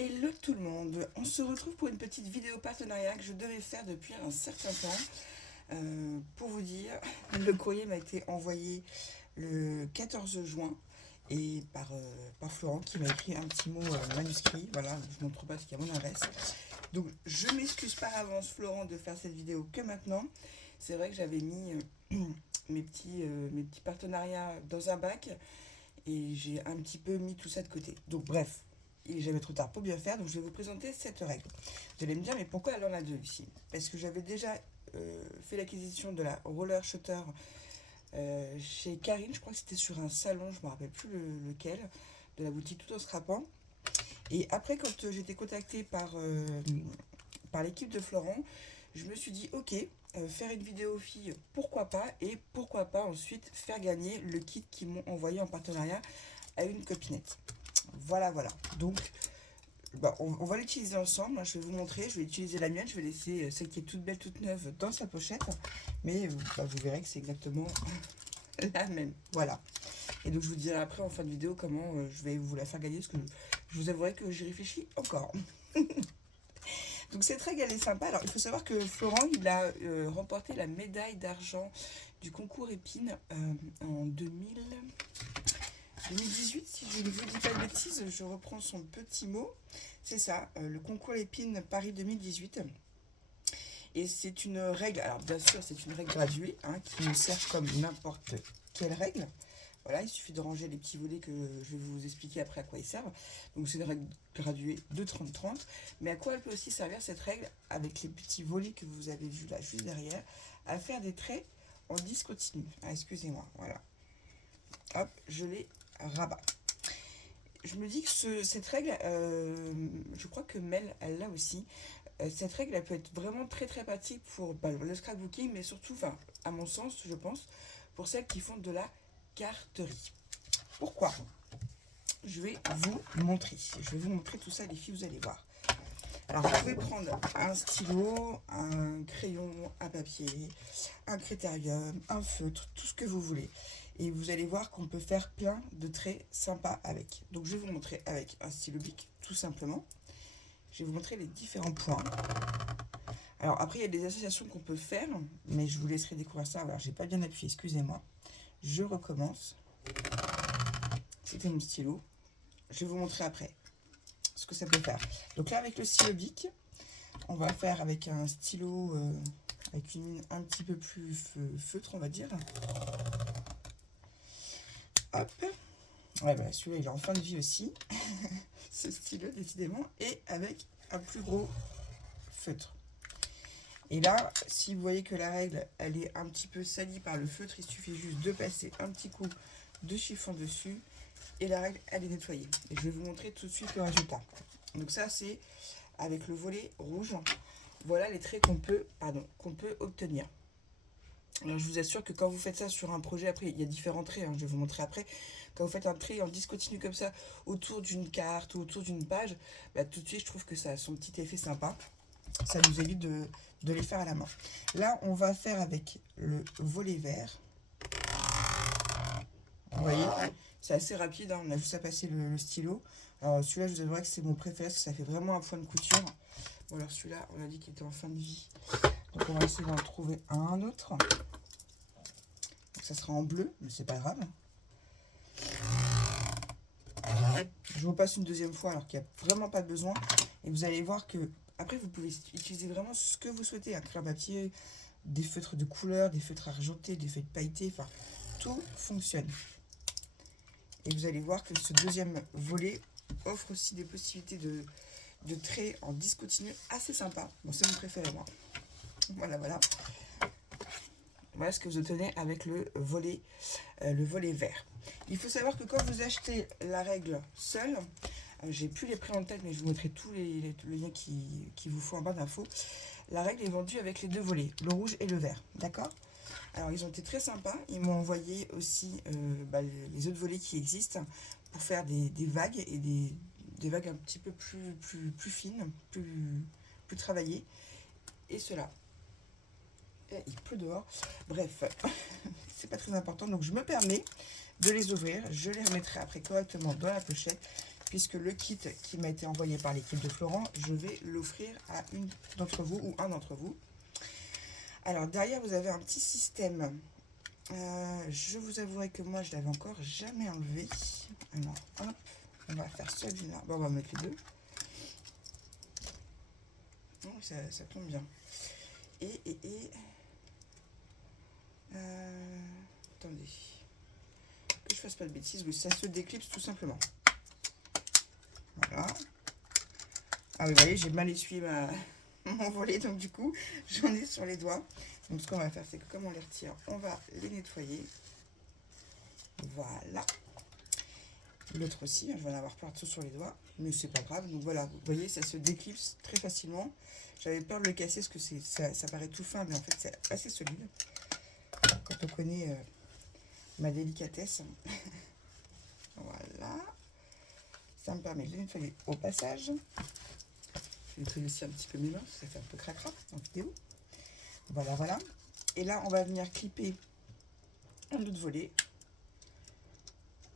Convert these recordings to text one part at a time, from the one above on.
Hello tout le monde, on se retrouve pour une petite vidéo partenariat que je devais faire depuis un certain temps. Pour vous dire, le courrier m'a été envoyé le 14 juin et par Florent qui m'a écrit un petit mot manuscrit. Voilà, je ne montre pas ce qu'il y a à mon adresse. Donc je m'excuse par avance Florent de faire cette vidéo que maintenant. C'est vrai que j'avais mis mes petits partenariats dans un bac et j'ai un petit peu mis tout ça de côté. Donc bref, il n'est jamais trop tard pour bien faire, donc je vais vous présenter cette règle. Vous allez me dire, mais pourquoi elle en a deux ici? Parce que j'avais déjà fait l'acquisition de la roller shutter chez Karine, je crois que c'était sur un salon, je ne me rappelle plus lequel, de la boutique Tout en Scrapant. Et après, quand j'ai été contactée par l'équipe de Florent, je me suis dit, ok, faire une vidéo filles, pourquoi pas, et pourquoi pas ensuite faire gagner le kit qu'ils m'ont envoyé en partenariat à une copinette. Voilà, voilà. Donc, bah, on va l'utiliser ensemble. Je vais vous montrer. Je vais utiliser la mienne. Je vais laisser celle qui est toute belle, toute neuve dans sa pochette. Mais bah, vous verrez que c'est exactement la même. Voilà. Et donc, je vous dirai après en fin de vidéo comment je vais vous la faire gagner. Parce que je vous avouerai que j'y réfléchis encore. Donc, cette règle, elle est sympa. Alors, il faut savoir que Florent, il a remporté la médaille d'argent du concours Épine en 2018, si je ne vous dis pas de bêtises, je reprends son petit mot. C'est ça, le concours Épine Paris 2018. Et c'est une règle, alors bien sûr c'est une règle graduée, hein, qui nous sert comme n'importe quelle règle. Voilà, il suffit de ranger les petits volets que je vais vous expliquer après à quoi ils servent. Donc c'est une règle graduée de 30-30. Mais à quoi elle peut aussi servir cette règle, avec les petits volets que vous avez vus là juste derrière, à faire des traits en discontinu. Ah, excusez-moi, voilà. Hop, je les rabat. Je me dis que cette règle, je crois que Mel, elle l'a aussi. Cette règle, elle peut être vraiment très très pratique pour le scrapbooking, mais surtout, enfin, à mon sens, je pense, pour celles qui font de la carterie. Pourquoi? Je vais vous montrer. Je vais vous montrer tout ça, les filles, vous allez voir. Alors, vous pouvez prendre un stylo, un crayon, un papier, un critérium, un feutre, tout ce que vous voulez. Et vous allez voir qu'on peut faire plein de traits sympas avec. Donc, je vais vous montrer avec un stylo bic, tout simplement. Je vais vous montrer les différents points. Alors, après, il y a des associations qu'on peut faire, mais je vous laisserai découvrir ça. Alors, j'ai pas bien appuyé, excusez-moi. Je recommence. C'était mon stylo. Je vais vous montrer après ce que ça peut faire. Donc là, avec le stylo bic, on va faire avec un stylo avec une mine un petit peu plus feutre, on va dire. Hop. Ouais, bah, celui-là, il est en fin de vie aussi. Ce stylo, décidément. Et avec un plus gros feutre. Et là, si vous voyez que la règle, elle est un petit peu salie par le feutre, il suffit juste de passer un petit coup de chiffon dessus. Et la règle, elle est nettoyée. Et je vais vous montrer tout de suite le résultat. Donc ça, c'est avec le volet rouge. Voilà les traits qu'on peut obtenir. Alors, je vous assure que quand vous faites ça sur un projet, après, il y a différents traits, hein, je vais vous montrer après. Quand vous faites un trait en discontinue comme ça, autour d'une carte ou autour d'une page, bah, tout de suite, je trouve que ça a son petit effet sympa. Ça nous évite de les faire à la main. Là, on va faire avec le volet vert. Vous voyez, c'est assez rapide, hein, on a juste à passer le stylo. Alors celui-là, je vous avouerai que c'est mon préféré, parce que ça fait vraiment un point de couture. Bon, alors celui-là, on a dit qu'il était en fin de vie. Donc on va essayer d'en trouver un autre. Donc ça sera en bleu, mais c'est pas grave. Je vous passe une deuxième fois, alors qu'il n'y a vraiment pas besoin. Et vous allez voir que, après, vous pouvez utiliser vraiment ce que vous souhaitez. Un crayon papier, des feutres de couleur, des feutres argentés, des feutres pailletés, enfin, tout fonctionne. Et vous allez voir que ce deuxième volet offre aussi des possibilités de traits en discontinue assez sympa. Bon, c'est mon préféré, moi. Voilà, voilà. Voilà ce que vous obtenez avec le volet vert. Il faut savoir que quand vous achetez la règle seule, j'ai plus les prix en tête, mais je vous mettrai tous les liens qu'il vous faut en barre d'infos. La règle est vendue avec les deux volets, le rouge et le vert. D'accord? Alors, ils ont été très sympas. Ils m'ont envoyé aussi les autres volets qui existent pour faire des vagues et des vagues un petit peu plus fines, plus travaillées. Et cela. Et il pleut dehors. Bref, c'est pas très important. Donc, je me permets de les ouvrir. Je les remettrai après correctement dans la pochette. puisque le kit qui m'a été envoyé par l'équipe de Florent, je vais l'offrir à une d'entre vous ou un d'entre vous. Alors derrière, vous avez un petit système. Je vous avouerai que moi, je l'avais encore jamais enlevé. Alors, hop, on va faire celui-là. Bon, on va mettre les deux. Oh, ça tombe bien. Attendez. Que je fasse pas de bêtises. Oui, ça se déclipse tout simplement. Voilà. Ah oui, vous voyez, j'ai mal essuyé mon volet, donc du coup, j'en ai sur les doigts. Donc ce qu'on va faire, c'est que comme on les retire, on va les nettoyer. Voilà. L'autre aussi, je vais en avoir partout sur les doigts, mais c'est pas grave. Donc voilà, vous voyez, ça se déclipse très facilement. J'avais peur de le casser parce que ça paraît tout fin, mais en fait, c'est assez solide. Quand on connaît ma délicatesse. Voilà. Ça me permet de les nettoyer au passage. Je vais nettoyer aussi un petit peu mes mains, ça fait un peu cracra en vidéo. Voilà, voilà. Et là, on va venir clipper un autre volet.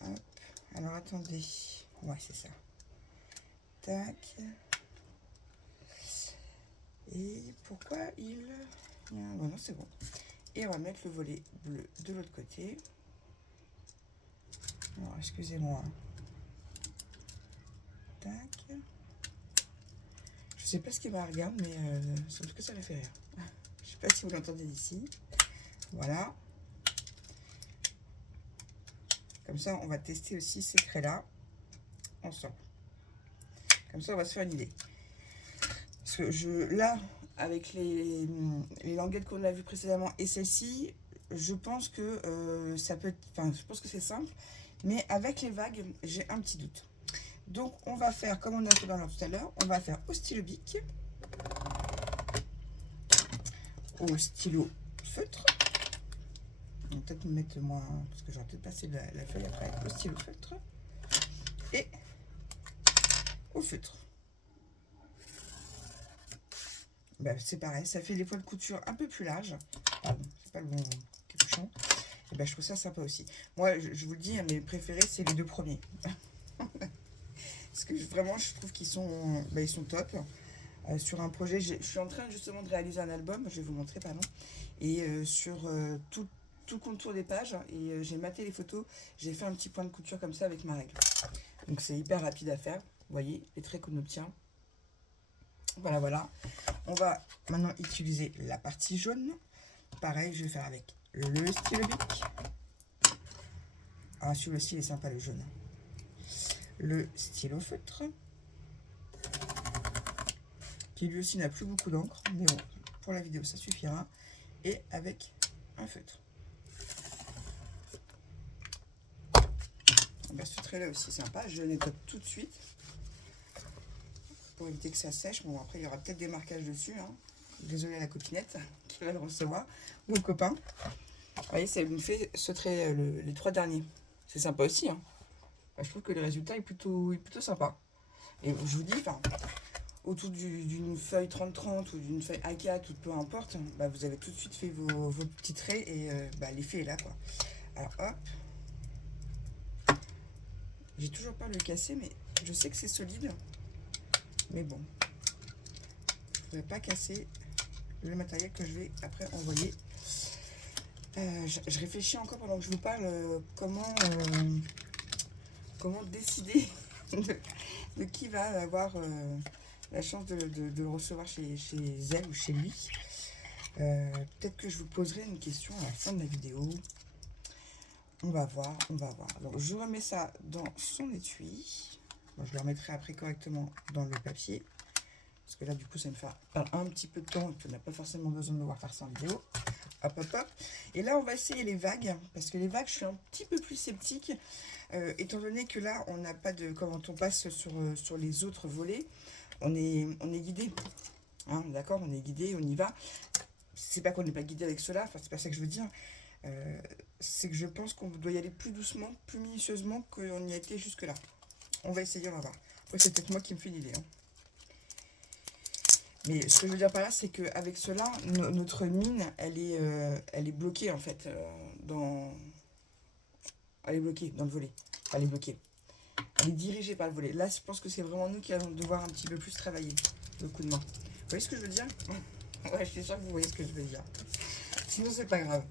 Hop. Alors, attendez. Ouais, c'est ça. Tac. Et pourquoi il... Bon, non, c'est bon. Et on va mettre le volet bleu de l'autre côté. Alors, excusez-moi. Tac. Je sais pas ce qu'il me regarde, mais en tout cas, ça m'a fait rire. Je sais pas si vous l'entendez d'ici. Voilà. Comme ça, on va tester aussi ces traits-là ensemble. Comme ça, on va se faire une idée. Parce que là, avec les languettes qu'on a vues précédemment et celle-ci, je pense que ça peut être... Enfin, je pense que c'est simple. Mais avec les vagues, j'ai un petit doute. Donc, on va faire, comme on a fait tout à l'heure, on va faire au stylo bic, au stylo feutre. On va peut-être me mettre moins, parce que j'aurais peut-être passé la feuille après, au stylo feutre. Et au feutre. Ben, c'est pareil, ça fait des points de couture un peu plus larges. Pardon, c'est pas le bon capuchon. Et ben, je trouve ça sympa aussi. Moi, je vous le dis, mes préférés, c'est les deux premiers. Parce que vraiment, je trouve qu'ils sont, ils sont top. Sur un projet, je suis en train justement de réaliser un album, je vais vous montrer, pardon. Et sur tout le contour des pages, et j'ai maté les photos, j'ai fait un petit point de couture comme ça avec ma règle. Donc c'est hyper rapide à faire, vous voyez, les traits qu'on obtient. Voilà, voilà. On va maintenant utiliser la partie jaune. Pareil, je vais faire avec le stylo bic. Ah, celui-ci est sympa, le jaune. Le stylo feutre, qui lui aussi n'a plus beaucoup d'encre, mais bon, pour la vidéo, ça suffira. Et avec un feutre. Ben, ce trait-là aussi sympa, je le nettoie tout de suite pour éviter que ça sèche. Bon, après, il y aura peut-être des marquages dessus. Hein. Désolée à la copinette qui va le recevoir, ou le copain. Vous voyez, ça me fait ce trait, les trois derniers. C'est sympa aussi. Hein. Ben, je trouve que le résultat est plutôt sympa. Et je vous dis, enfin, autour d'une feuille 30-30 ou d'une feuille A4 ou peu importe, bah, vous avez tout de suite fait vos petits traits et l'effet est là, quoi. Alors hop, j'ai toujours peur de le casser, mais je sais que c'est solide, mais bon, je ne vais pas casser le matériel que je vais après envoyer. Je réfléchis encore pendant que je vous parle comment décider de qui va avoir la chance de le recevoir chez elle ou chez lui. Peut-être que je vous poserai une question à la fin de la vidéo. On va voir, on va voir. Donc, je remets ça dans son étui. Bon, je le remettrai après correctement dans le papier. Parce que là, du coup, ça me fait un petit peu de temps. Et puis, on n'a pas forcément besoin de me voir faire ça en vidéo. Hop, hop, hop. Et là, on va essayer les vagues. Parce que les vagues, je suis un petit peu plus sceptique. Étant donné que là, on n'a pas de... Quand on passe sur les autres volets, on est guidé. Hein, d'accord, on est guidé, on y va. C'est pas qu'on n'est pas guidé avec cela. Enfin, c'est pas ça que je veux dire. C'est que je pense qu'on doit y aller plus doucement, plus minutieusement qu'on y a été jusque-là. On va essayer, on va voir. Après, c'est peut-être moi qui me fais l'idée. Hein. Mais ce que je veux dire par là, c'est qu'avec cela, notre mine, elle est bloquée, en fait, elle est bloquée dans le volet. Elle est bloquée. elle est dirigée par le volet. Là, je pense que c'est vraiment nous qui allons devoir un petit peu plus travailler le coup de main. Vous voyez ce que je veux dire? Ouais, je suis sûre que vous voyez ce que je veux dire. Sinon, c'est pas grave.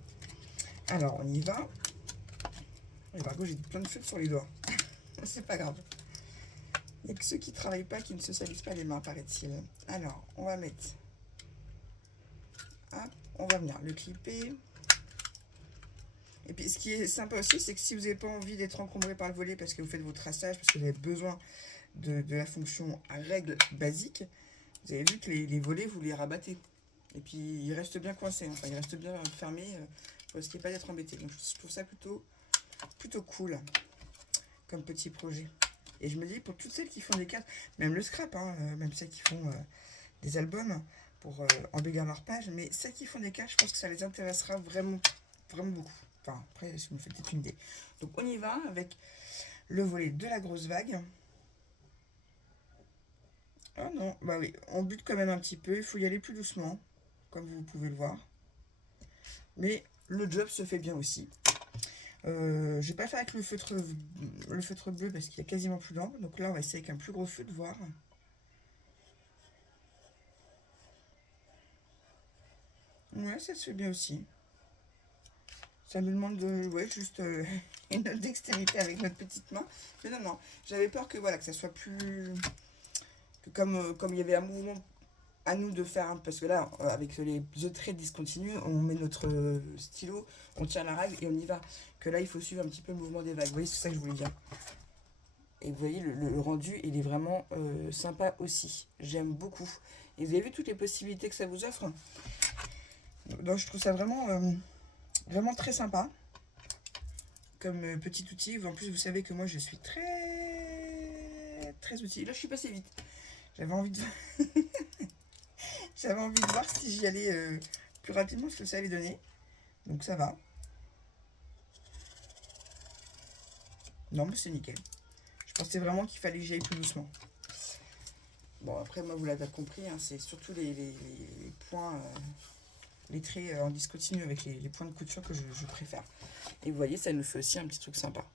Alors, on y va. Et par contre, j'ai plein de feutres sur les doigts. C'est pas grave. Il n'y a que ceux qui ne travaillent pas qui ne se salissent pas les mains, paraît-il. Alors, on va mettre... Hop, on va venir le clipper. Et puis, ce qui est sympa aussi, c'est que si vous n'avez pas envie d'être encombré par le volet parce que vous faites vos traçages, parce que vous avez besoin de la fonction règle basique, vous avez vu que les volets, vous les rabattez. Et puis, ils restent bien coincés. Enfin, ils restent bien fermés pour risquer pas d'être embêtés. Donc, je trouve ça plutôt cool comme petit projet. Et je me dis, pour toutes celles qui font des cartes, même le scrap, hein, même celles qui font des albums pour embellir leur page, mais celles qui font des cartes, je pense que ça les intéressera vraiment, vraiment beaucoup. Enfin, après, je me fais peut-être une idée. Donc, on y va avec le volet de la grosse vague. Ah non, bah oui, on bute quand même un petit peu. Il faut y aller plus doucement, comme vous pouvez le voir. Mais le job se fait bien aussi. Je vais pas faire avec le feutre bleu parce qu'il y a quasiment plus d'encre. Donc là, on va essayer avec un plus gros feutre, voir. Ouais, ça se fait bien aussi. Ça nous demande de, ouais, juste une dextérité avec notre petite main. Mais non, non, j'avais peur que voilà, que ça soit plus... Que comme il y avait un mouvement à nous de faire, parce que là, avec les traits discontinus, on met notre stylo, on tire la règle et on y va. Que là, il faut suivre un petit peu le mouvement des vagues. Vous voyez, c'est ça que je voulais dire. Et vous voyez, le rendu, il est vraiment sympa aussi. J'aime beaucoup. Et vous avez vu toutes les possibilités que ça vous offre? Donc, je trouve ça vraiment, vraiment très sympa comme petit outil. En plus, vous savez que moi, je suis très outil. Là, je suis passée vite. J'avais envie de... J'avais envie de voir si j'y allais plus rapidement ce que ça allait donner. Donc ça va. Non, mais c'est nickel. Je pensais vraiment qu'il fallait que j'y aille plus doucement. Bon, après, moi, vous l'avez compris, hein, c'est surtout les points, les traits en discontinu avec les points de couture que je préfère. Et vous voyez, ça nous fait aussi un petit truc sympa.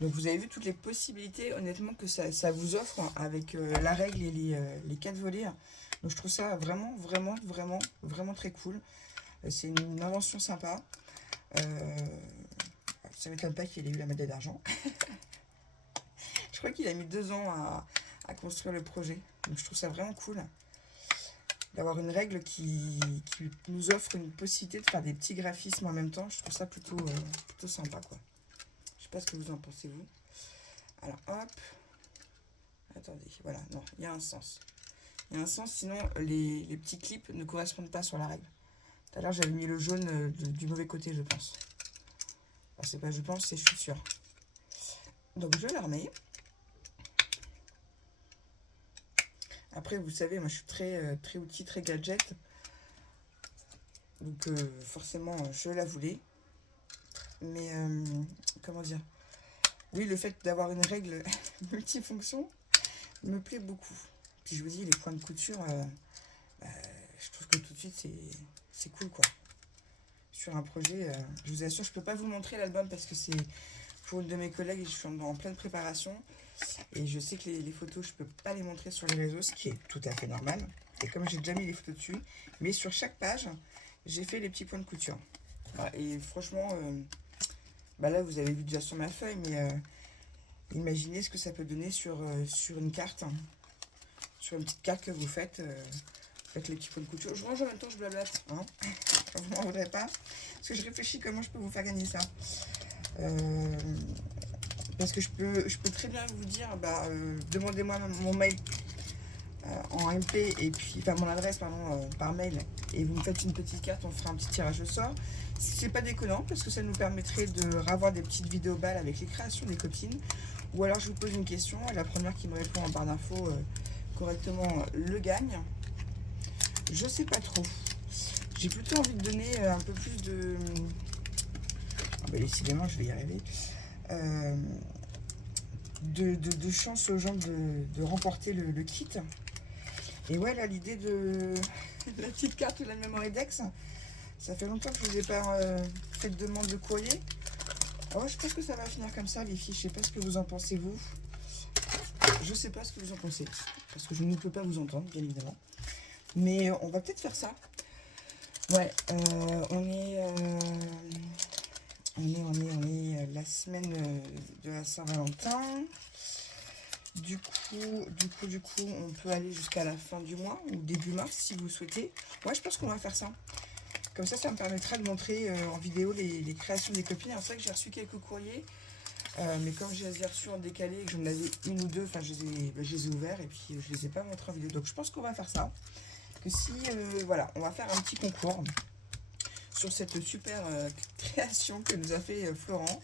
Donc vous avez vu toutes les possibilités, honnêtement, que ça vous offre avec la règle et les 4 volets. Donc je trouve ça vraiment, vraiment, vraiment, vraiment très cool. C'est une invention sympa. Ça ne m'étonne pas qu'il ait eu la médaille d'argent. Je crois qu'il a mis 2 ans à construire le projet. Donc je trouve ça vraiment cool d'avoir une règle qui nous offre une possibilité de faire des petits graphismes en même temps. Je trouve ça plutôt sympa, quoi. Je sais pas ce que vous en pensez, vous. Alors, hop. Attendez, voilà. Non, il y a un sens. Il y a un sens, sinon les petits clips ne correspondent pas sur la règle. Tout à l'heure, j'avais mis le jaune du mauvais côté, je pense. Alors, c'est pas je pense, c'est je suis sûre. Donc, je la remets. Après, vous savez, moi, je suis très outil, très gadget. Donc, forcément, je la voulais. Mais, comment dire? Oui, le fait d'avoir une règle multifonction me plaît beaucoup. Puis je vous dis, les points de couture, je trouve que tout de suite, c'est cool, quoi. Sur un projet, je vous assure, je peux pas vous montrer l'album parce que c'est pour une de mes collègues et je suis en pleine préparation. Et je sais que les photos, je peux pas les montrer sur les réseaux, ce qui est tout à fait normal. Et comme j'ai déjà mis les photos dessus, mais sur chaque page, j'ai fait les petits points de couture. Voilà, et franchement... bah là, vous avez vu déjà sur ma feuille, mais imaginez ce que ça peut donner sur une carte. Hein. Sur une petite carte que vous faites avec les petits points de couture. Je range en même temps, je blablate. Hein. Vous m'en voudrez pas. Parce que je réfléchis comment je peux vous faire gagner ça. Parce que je peux très bien vous dire, demandez-moi mon mail en MP, et puis, enfin mon adresse, pardon, par mail. Et vous me faites une petite carte, on fera un petit tirage au sort. C'est pas déconnant parce que ça nous permettrait de revoir des petites vidéos balles avec les créations des copines. Ou alors je vous pose une question et la première qui me répond en barre d'infos correctement le gagne. Je sais pas trop. J'ai plutôt envie de donner un peu plus de... Ah bah décidément, je vais y arriver. De chance aux gens de remporter le kit. Et ouais, là, l'idée de la petite carte ou la mémoire Dex, ça fait longtemps que je vous ai pas fait de demande de courrier. Ah ouais, je pense que ça va finir comme ça, les filles. Je sais pas ce que vous en pensez, vous. Je sais pas ce que vous en pensez. Parce que je ne peux pas vous entendre, bien évidemment. Mais on va peut-être faire ça. Ouais, on est la semaine de la Saint-Valentin. Du coup, on peut aller jusqu'à la fin du mois ou début mars si vous souhaitez. Ouais, je pense qu'on va faire ça. Comme ça me permettra de montrer en vidéo les créations des copines. Alors c'est vrai que j'ai reçu quelques courriers, mais comme je les ai reçus en décalé et que j'en avais une ou deux, enfin je les ai ouverts et puis je les ai pas montrés en vidéo. Donc je pense qu'on va faire ça. Que si, voilà, on va faire un petit concours sur cette super création que nous a fait Florent.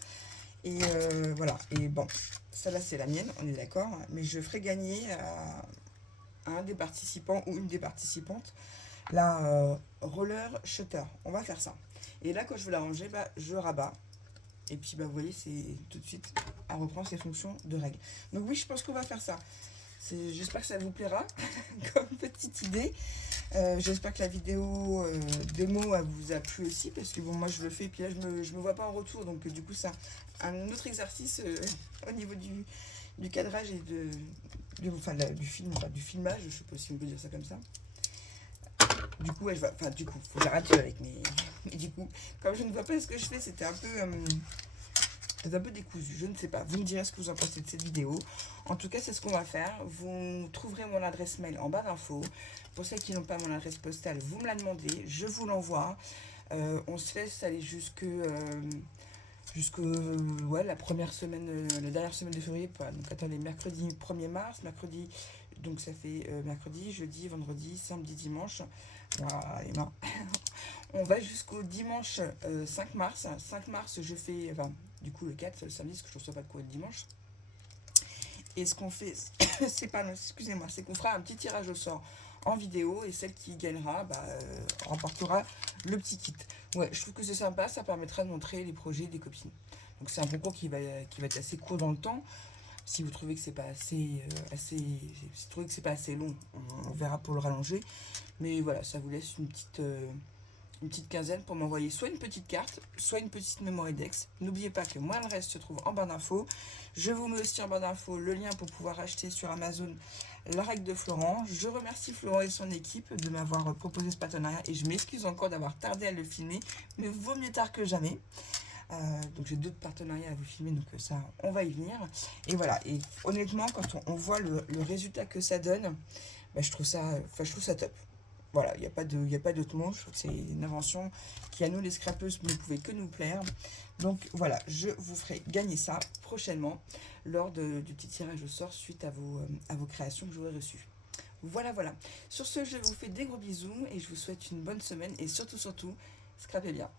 Et voilà, et bon, ça là c'est la mienne, on est d'accord, mais je ferai gagner à un des participants ou une des participantes la roller shutter. On va faire ça. Et là, quand je veux la ranger, bah, je rabats. Et puis, bah, vous voyez, c'est tout de suite, elle reprend ses fonctions de règle. Donc oui, je pense qu'on va faire ça. J'espère que ça vous plaira comme petite idée. J'espère que la vidéo démo vous a plu aussi, parce que bon, moi je le fais, et puis là je me vois pas en retour, donc du coup c'est un autre exercice au niveau du cadrage et du film, enfin, du filmage, je sais pas si on peut dire ça comme ça. Du coup, ouais, du coup, faut que j'arrête avec mes. Mais du coup, comme je ne vois pas ce que je fais, c'était un peu. C'est un peu décousu, je ne sais pas. Vous me direz ce que vous en pensez de cette vidéo. En tout cas, c'est ce qu'on va faire. Vous trouverez mon adresse mail en bas d'infos. Pour celles qui n'ont pas mon adresse postale, vous me la demandez, je vous l'envoie. On se laisse aller jusque ouais, la première semaine, la dernière semaine de février. Donc attendez, mercredi 1er mars, mercredi, donc ça fait mercredi, jeudi, vendredi, samedi, dimanche. Voilà, les mains. On va jusqu'au dimanche 5 mars. 5 mars, je fais, enfin, du coup le 4, c'est le samedi, parce que je ne reçois pas de courrier le dimanche. Et ce qu'on fait, c'est pas, excusez-moi, c'est qu'on fera un petit tirage au sort en vidéo et celle qui gagnera remportera le petit kit. Ouais, je trouve que c'est sympa, ça permettra de montrer les projets des copines. Donc c'est un concours qui va être assez court dans le temps. Si vous trouvez que c'est pas si vous trouvez que c'est pas assez long, on verra pour le rallonger. Mais voilà, ça vous laisse une petite quinzaine pour m'envoyer soit une petite carte, soit une petite mémoire index. N'oubliez pas que moi, le reste se trouve en barre d'infos. Je vous mets aussi en barre d'infos le lien pour pouvoir acheter sur Amazon la règle de Florent. Je remercie Florent et son équipe de m'avoir proposé ce partenariat et je m'excuse encore d'avoir tardé à le filmer, mais vaut mieux tard que jamais. Donc j'ai d'autres partenariats à vous filmer, donc ça, on va y venir. Et voilà, et honnêtement, quand on voit le résultat que ça donne, bah, je trouve ça top. Voilà, il n'y a pas d'autre mot. Je trouve que c'est une invention qui, à nous les scrapeuses, ne pouvait que nous plaire. Donc voilà, je vous ferai gagner ça prochainement lors du petit tirage au sort suite à vos créations que j'aurai reçues. Voilà, voilà. Sur ce, je vous fais des gros bisous et je vous souhaite une bonne semaine et surtout, scrapez bien.